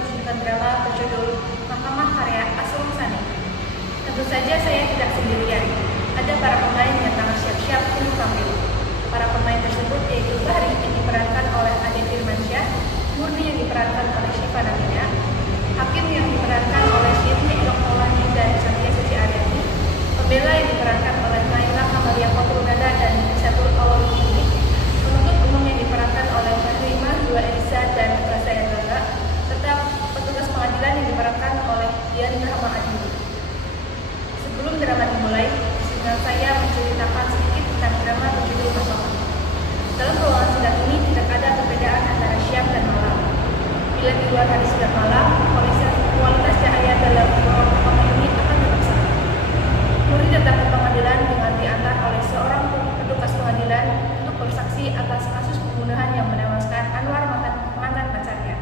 pertunjukan drama berjudul Mahkamah Karya Asrul Sani. Tentu saja saya tidak sendirian. Ada para pemain yang tengah siap-siap untuk tampil. Para pemain tersebut yaitu Bahri yang diperankan oleh Ade Firmansyah, Murni yang diperankan oleh Syifa Namina, Hakim yang diperankan oleh Syirni Elok Maulani dan Satya Suci Aryani, Pembela yang diperankan oleh Naila Kamalia Kotrunada dan Syatul Awaludin, penuntut umum yang diperankan oleh Fahrimah Dua Elisa dan Rasa Erlangga, serta petugas pengadilan yang diperankan oleh Dian Rahma Adili. Sebelum drama dimulai, izinkan saya menceritakan sedikit tentang drama berjudul Mahkamah. Dalam ruangan sidang ini tidak ada perbedaan antara siang dan malam. Bila di luar hari sidang malam, kualitas cahaya dalam ruang mahkamah ini akan tetap sama. Murni datang ke pengadilan dengan diantar oleh seorang petugas pengadilan untuk bersaksi atas kasus pembunuhan yang menewaskan Anwar mantan pacarnya.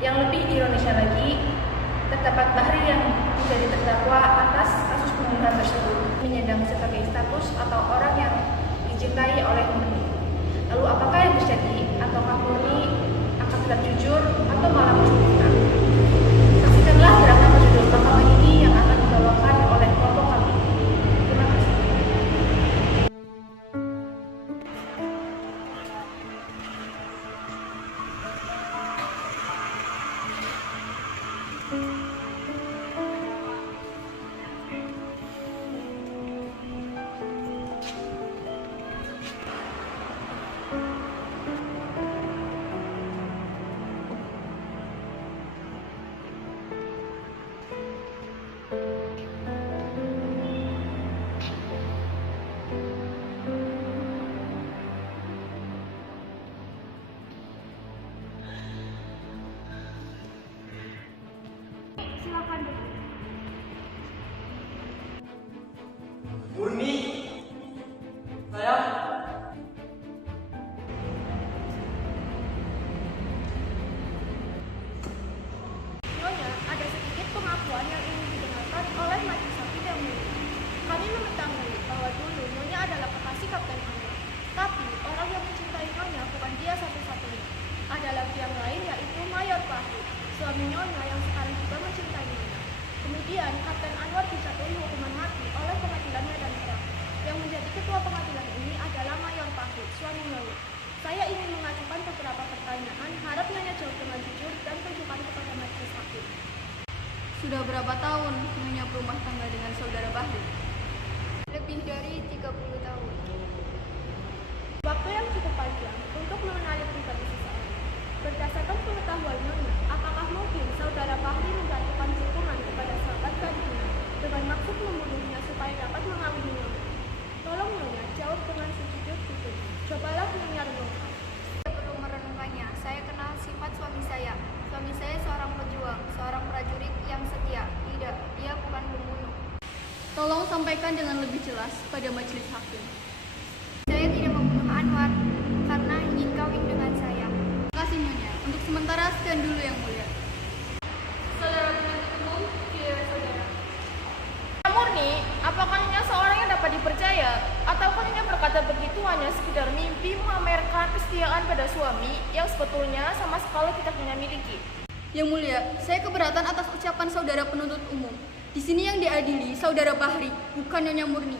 Yang lebih ironisnya lagi, terdapat Bahri yang menjadi terdakwa atas kasus pembunuhan tersebut, menyandang sebagai status atau orang yang dicintai oleh Murni. Lalu apakah yang terjadi? Ataukah Murni akan tetap jujur atau malah bercerita? Saksikanlah drama berjudul Mahkamah ini yang akan dibawakan oleh kelompok kami. Terima kasih. Silakan. Murni, sayang. Nyonya, ada sedikit pengakuan yang ingin didengarkan oleh majelis hakim yang mulia. Kami mengetahui bahwa dulu Nyonya adalah kekasih Kapten Anwar. Tapi orang yang mencintai Nyonya bukan dia satu-satunya. Ada lagi yang lain yaitu Mayor Fahri, suami Nyonya yang sekarang juga mencintai Nyonya. Kemudian Kapten Anwar dijatuhi hukuman mati oleh pengadilan Medan Perang. Yang menjadi ketua pengadilan ini adalah Mayor Fahri, suami Nyonya. Saya ingin mengajukan beberapa pertanyaan, harap Nyonya jawab dengan jujur dan tunjukkan kepada majelis hakim. Sudah berapa tahun Nyonya berumah tangga dengan saudara Bahri? Lebih dari 30 tahun. Waktu yang cukup panjang untuk mengenali pribadi seseorang. Berdasarkan pengetahuan Nyonya, apakah mungkin saudara Bahri menjatuhkan hukuman kepada sahabat kandungnya dengan maksud membunuhnya supaya dapat mengawini Nyonya? Tolong Nyonya jawab dengan sejujur-jujur. Cobalah Nyonya renungkan. Saya perlu merenungkannya. Saya kenal sifat suami saya. Suami saya seorang pejuang, seorang prajurit yang setia. Tidak, dia bukan pembunuh. Tolong sampaikan dengan lebih jelas pada majelis hakim. Saya tidak membunuh Anwar karena ingin kawin dengan saya. Terima kasih Nyonya. Untuk sementara sekian dulu yang mulia. Saudara penuntut umum, giliran saudara. Murni, apakah Nyonya seorang yang dapat dipercaya? Ataukah Nyonya berkata begitu hanya sekedar mimpi memamerkan kesetiaan pada suami yang sebetulnya sama sekali tidak Nyonya miliki? Yang mulia, saya keberatan atas ucapan saudara penuntut umum. Di sini yang diadili saudara Bahri, bukan Nyonya Murni.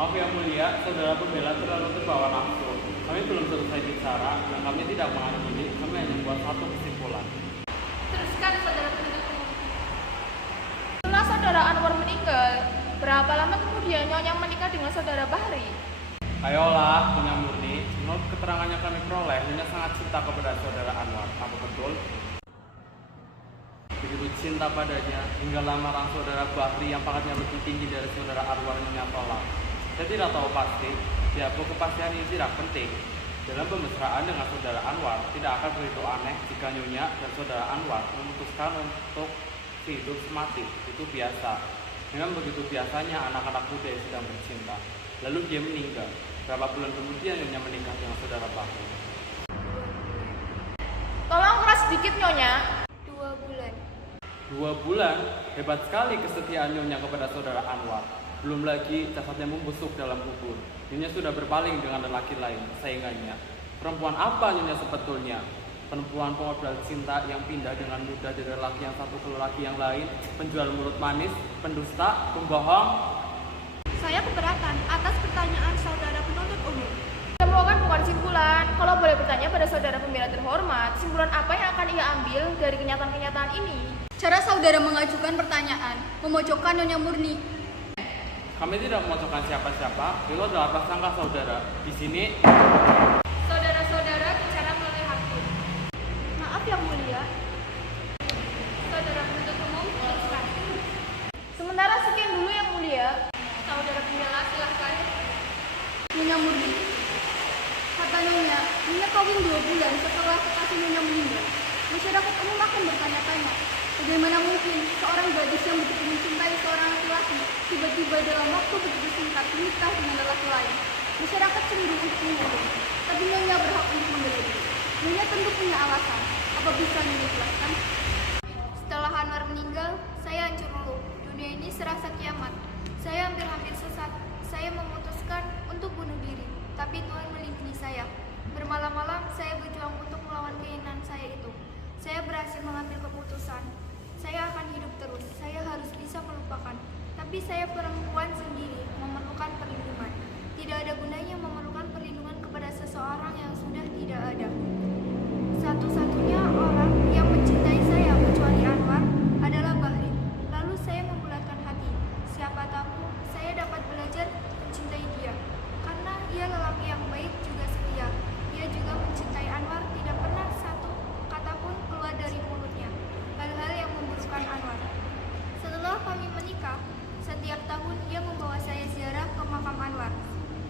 Maaf yang mulia, saudara pembela terlalu terbawa nafsu. Kami belum selesai bicara dan kami tidak mengadili, kami hanya membuat satu kesimpulan. Teruskan saudara penuntut umum. Setelah saudara Anwar meninggal, berapa lama kemudian Nyonya menikah dengan saudara Bahri? Ayolah, Nyonya Murni, menurut keterangan yang kami peroleh, Nyonya sangat cinta kepada saudara Anwar. Apa betul? Begitu cinta padanya, hingga lamaran saudara Bahri yang pangkatnya lebih tinggi dari saudara Anwar Nyonya tolak. Saya tidak tahu pasti, siapa kepastian ini tidak penting. Dalam pemesraan dengan saudara Anwar, tidak akan begitu aneh jika Nyonya dan saudara Anwar memutuskan untuk hidup semati. Itu biasa. Memang begitu biasanya anak-anak muda yang sedang bercinta. Lalu dia meninggal. Berapa bulan kemudian Nyonya menikah dengan saudara Bahri? Tolong keras sedikit Nyonya. 2 bulan. 2 bulan? Hebat sekali kesetiaan Nyonya kepada saudara Anwar. Belum lagi jasadnya membusuk dalam kubur. Nyonya sudah berpaling dengan lelaki lain, saingannya. Perempuan apa Nyonya sebetulnya? perempuan pengobral cinta yang pindah dengan mudah dari laki yang satu ke laki yang lain, penjual mulut manis, pendusta, pembohong. Saya keberatan atas pertanyaan saudara penuntut umum. Semua kan bukan simpulan. Kalau boleh bertanya pada saudara pembela terhormat, simpulan apa yang akan ia ambil dari kenyataan-kenyataan ini? Cara saudara mengajukan pertanyaan, memojokkan Nyonya Murni. Kami tidak memojokkan siapa-siapa, itu adalah prasangka saudara. Di sini, Saudara-saudara bicara melalui hakim. Maaf yang mulia, Saudara penuntut umum, silakan. Sementara sekian dulu yang mulia. Saudara pembela silakan. Nyonya Murni, kata Nyonya, Nyonya kawin 2 bulan setelah kekasih Nyonya meninggal. Masyarakat umum akan bertanya-tanya, bagaimana mungkin seorang gadis yang begitu mencintai seorang laki-laki tiba-tiba dalam waktu begitu singkat menikah dengan lelaki lain. Masyarakat cenderung untuk menghukum, tapi Nyonya berhak untuk membela diri. Nyonya tentu punya alasan. Apa bisa Nyonya jelaskan? Setelah Anwar meninggal, saya hancur luluh. Dunia ini serasa kiamat. Saya hampir-hampir sesat. Saya memutuskan untuk bunuh diri, tapi Tuhan melindungi saya. Bermalam-malam, saya berjuang untuk melawan keinginan saya itu. Saya berhasil mengambil keputusan. Saya akan hidup terus. Saya harus bisa melupakan. Tapi saya perempuan sendiri, memerlukan perlindungan. Tidak ada gunanya memerlukan perlindungan kepada seseorang yang sudah tidak ada. Satu-satunya orang yang mencintai saya kecuali Anwar adalah Bahri. Lalu saya membulatkan hati. Siapa tahu saya dapat belajar mencintai dia. Karena ia lelaki yang baik juga setia. Dia juga mencintai Anwar, tidak pernah satu kata pun keluar dari mulutnya hal-hal yang memburukan Anwar. Setelah kami menikah, setiap tahun dia membawa saya ziarah ke makam Anwar.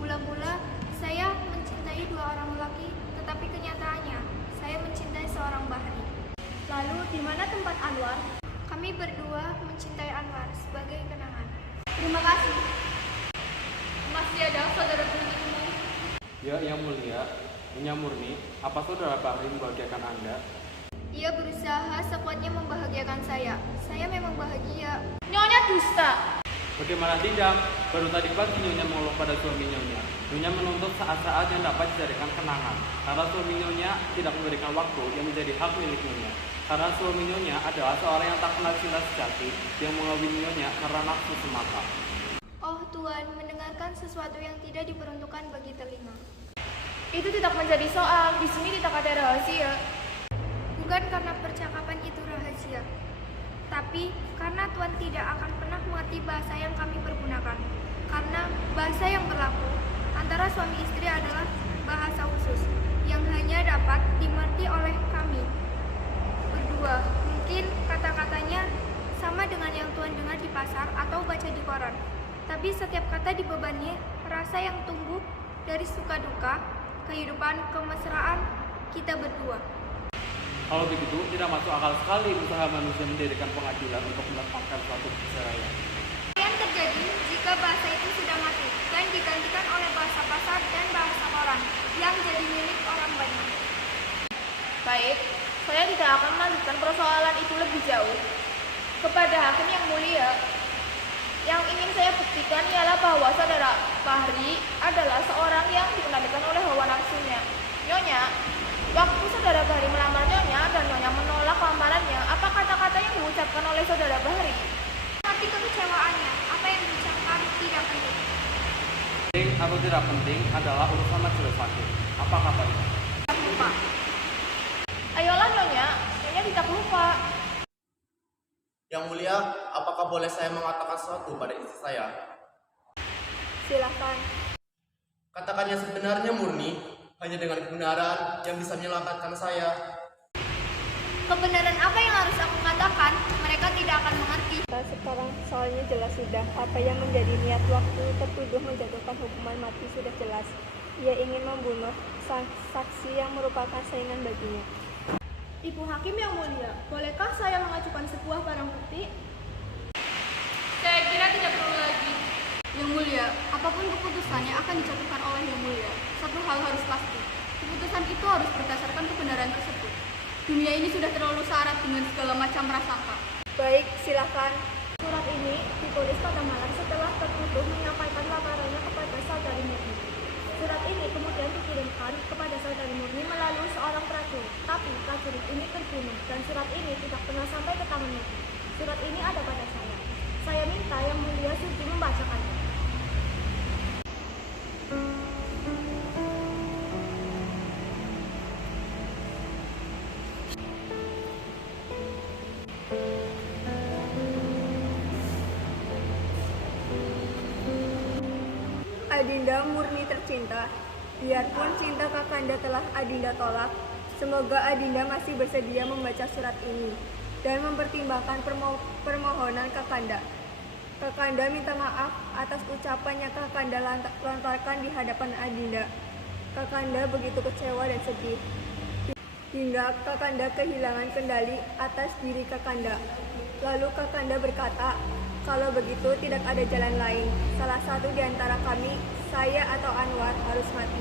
Mula-mula saya mencintai 2 orang lelaki, tetapi kenyataannya saya mencintai seorang Bahri. lalu di mana tempat Anwar? Kami berdua mencintai Anwar sebagai kenangan. Terima kasih. Masih ada saudara penuntut umum. ya yang mulia, Nyonya Murni, apa saudara Bahri membahagiakan Anda? Ia berusaha sekuatnya membahagiakan saya. Saya memang bahagia. Nyonya dusta. Bagaimana tidak? Baru tadi pagi Nyonya mengeluh pada suami Nyonya. Nyonya menuntut saat-saat yang dapat dijadikan kenangan. Karena suami Nyonya tidak memberikan waktu yang menjadi hak milik Nyonya. Karena suami Nyonya adalah seorang yang tak kenal cinta sejati yang mengawini Nyonya karena nafsu semata. Oh Tuhan, mendengarkan sesuatu yang tidak diperuntukkan bagi telinga. Itu tidak menjadi soal. Di sini tidak ada rahasia. Bukan karena percakapan itu rahasia, tapi karena Tuhan tidak akan pernah mengerti bahasa yang kami pergunakan. Karena bahasa yang berlaku antara suami istri adalah bahasa khusus yang hanya dapat dimengerti oleh kami berdua. Mungkin kata-katanya sama dengan yang Tuhan dengar di pasar atau baca di koran. Tapi setiap kata dibebani rasa yang tumbuh dari suka duka, kehidupan, kemesraan kita berdua. Kalau begitu, tidak masuk akal sekali usaha manusia mendirikan pengadilan untuk menetapkan suatu perceraian. Yang terjadi jika bahasa itu sudah mati dan digantikan oleh bahasa pasar dan bahasa koran yang jadi milik orang banyak. Baik, saya tidak akan melanjutkan persoalan itu lebih jauh. Kepada hakim yang mulia, yang ingin saya buktikan ialah bahwa saudara Bahri adalah seorang yang dikendalikan oleh hawa nafsunya. Nyonya, waktu saudara Bahri melamar Nyonya dan Nyonya menolak lamarannya, apa kata-kata yang diucapkan oleh saudara Bahri? Tapi kekecewaannya, apa yang diucapkan tidak penting. Penting atau tidak penting adalah urusan majelis hakim. Apa katanya? Lupa. Ayolah Nyonya, Nyonya tidak lupa. Yang mulia, apakah boleh saya mengatakan sesuatu pada istri saya? Silakan. Katakan yang sebenarnya Murni, hanya dengan kebenaran yang bisa menyelamatkan saya. Kebenaran apa yang harus aku katakan? Mereka tidak akan mengerti. Sekarang soalnya jelas sudah. Apa yang menjadi niat waktu tertuduh menjatuhkan hukuman mati sudah jelas. Ia ingin membunuh saksi yang merupakan saingan baginya. Ibu Hakim yang mulia, bolehkah saya mengajukan sebuah barang bukti? Saya kira tidak perlu lagi. Yang mulia, apapun keputusannya akan dijatuhkan oleh Yang Mulia. Satu hal harus pasti, keputusan itu harus berdasarkan kebenaran tersebut. Dunia ini sudah terlalu syarat dengan segala macam prasangka. Baik, silakan. Surat ini ditulis pada malam setelah tertuduh menyampaikan laporannya kepada saudari Murni. Surat ini kemudian dikirimkan kepada saudari Murni melalui seorang prajurit. Tapi prajurit ini terbunuh dan surat ini tidak pernah sampai ke tangan Murni. Surat ini ada pada saya. Saya minta Yang Mulia Suci membacakannya. Adinda Murni tercinta, biarpun cinta Kakanda telah Adinda tolak, semoga Adinda masih bersedia membaca surat ini dan mempertimbangkan permohonan Kakanda. Kakanda minta maaf atas ucapan yang Kakanda lontarkan di hadapan Adinda. Kakanda begitu kecewa dan sedih, hingga Kakanda kehilangan kendali atas diri Kakanda. Lalu Kakanda berkata, kalau begitu tidak ada jalan lain. Salah satu di antara kami, saya atau Anwar, harus mati.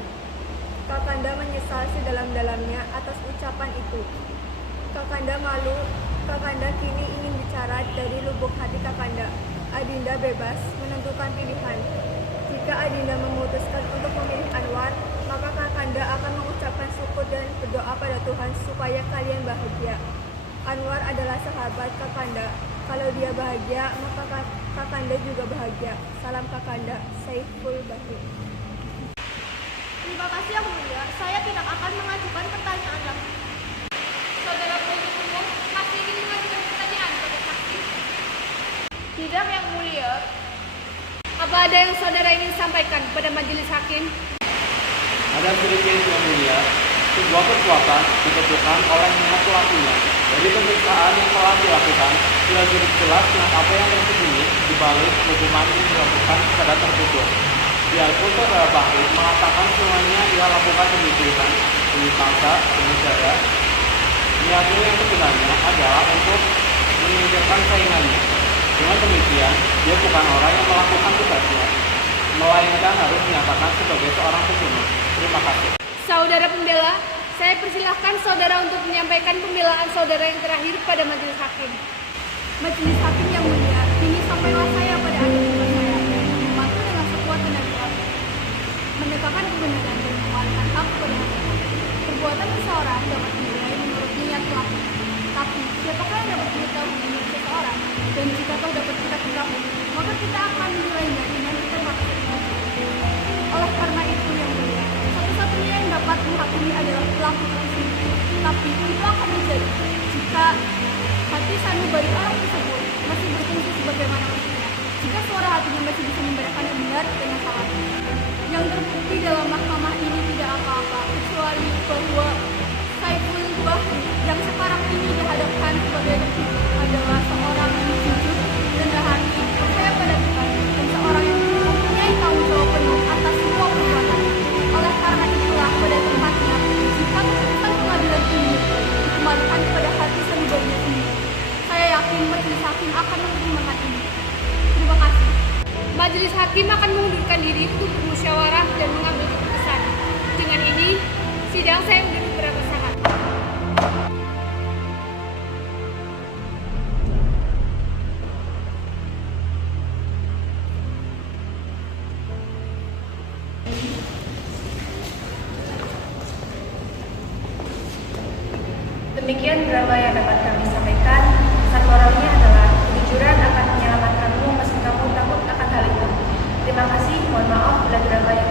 Kakanda menyesal sedalam-dalamnya atas ucapan itu. Kakanda malu. Kakanda kini ingin bicara dari lubuk hati Kakanda. Adinda bebas menentukan pilihan. Jika Adinda memutuskan untuk memilih Anwar, maka Kakanda akan mengucapkan syukur dan berdoa pada Tuhan supaya kalian bahagia. Anwar adalah sahabat Kakanda. Kalau dia bahagia, maka Kakanda juga bahagia. Salam Kakanda, Saiful Bahri. Terima kasih Yang Mulia, saya tidak akan mengajukan pertanyaan lagi. Saudara penuntut umum masih ingin mengajukan pertanyaan pada saksi. Tidak, Yang Mulia. Apa ada yang saudara ingin sampaikan pada majelis hakim? Ada sedikit Yang Mulia, sebuah perbuatan ditentukan oleh niat pelakunya. Dari pemeriksaan yang telah dilakukan, sudah jelas dengan apa yang tersembunyi di balik hukuman yang dilakukan kepada tertuduh. Biarpun saudara Bahri mengatakan semuanya ia lakukan demi Tuhan, demi bangsa, demi negara, niatnya yang sebenarnya adalah untuk menyingkirkan saingannya. Dengan demikian, dia bukan orang yang melakukan tugasnya, melainkan harus dinyatakan sebagai seorang pembunuh. Terima kasih. Saudara pembela, saya persilahkan saudara untuk menyampaikan pembelaan saudara yang terakhir pada majelis hakim. Majelis hakim yang mulia, kini sampailah saya pada akhir tugas saya, membantu dengan sekuat tenaga, menegakkan kebenaran dan mewariskan hak kepada masyarakat. Perbuatan seseorang dapat dinilai menurut niat pelaku, tapi siapakah yang dapat mengetahui niat seseorang? Dan jika kau dapat kita ketahui, maka kita akan menilainya dengan keterbatas. Oleh karena itu yang mulia, satu-satunya yang dapat menghakimi adalah pelaku itu. Tapi itu akan terjadi jika hati sanubari orang tersebut masih berfungsi sebagaimana mestinya. Jika suara hatinya masih bisa membedakan yang benar dengan salah. Yang terbukti dalam mahkamah ini tidak apa-apa, kecuali bahwa Saiful Bahri yang sekarang ini dihadapkan sebagai tertuduh adalah seorang yang jujur, rendah hati, percaya pada Tuhan, dan seorang yang mempunyai tanggung jawab penuh atas semua perbuatan. Oleh karena itulah pada tempatnya, jika keputusan pengadilan ini dikembalikan kepada hati sanubarinya sendiri, saya yakin majelis hakim akan mempertimbangkan ini. Terima kasih. Majelis hakim akan mengundurkan diri untuk bermusyawarah dan mengambil keputusan. Dengan ini, sidang saya undur beberapa saat. Demikian drama yang dapat kami sampaikan. Pesan moralnya adalah kejujuran akan menyelamatkanmu meski kamu takut akan hal itu. Terima kasih, mohon maaf bila drama yang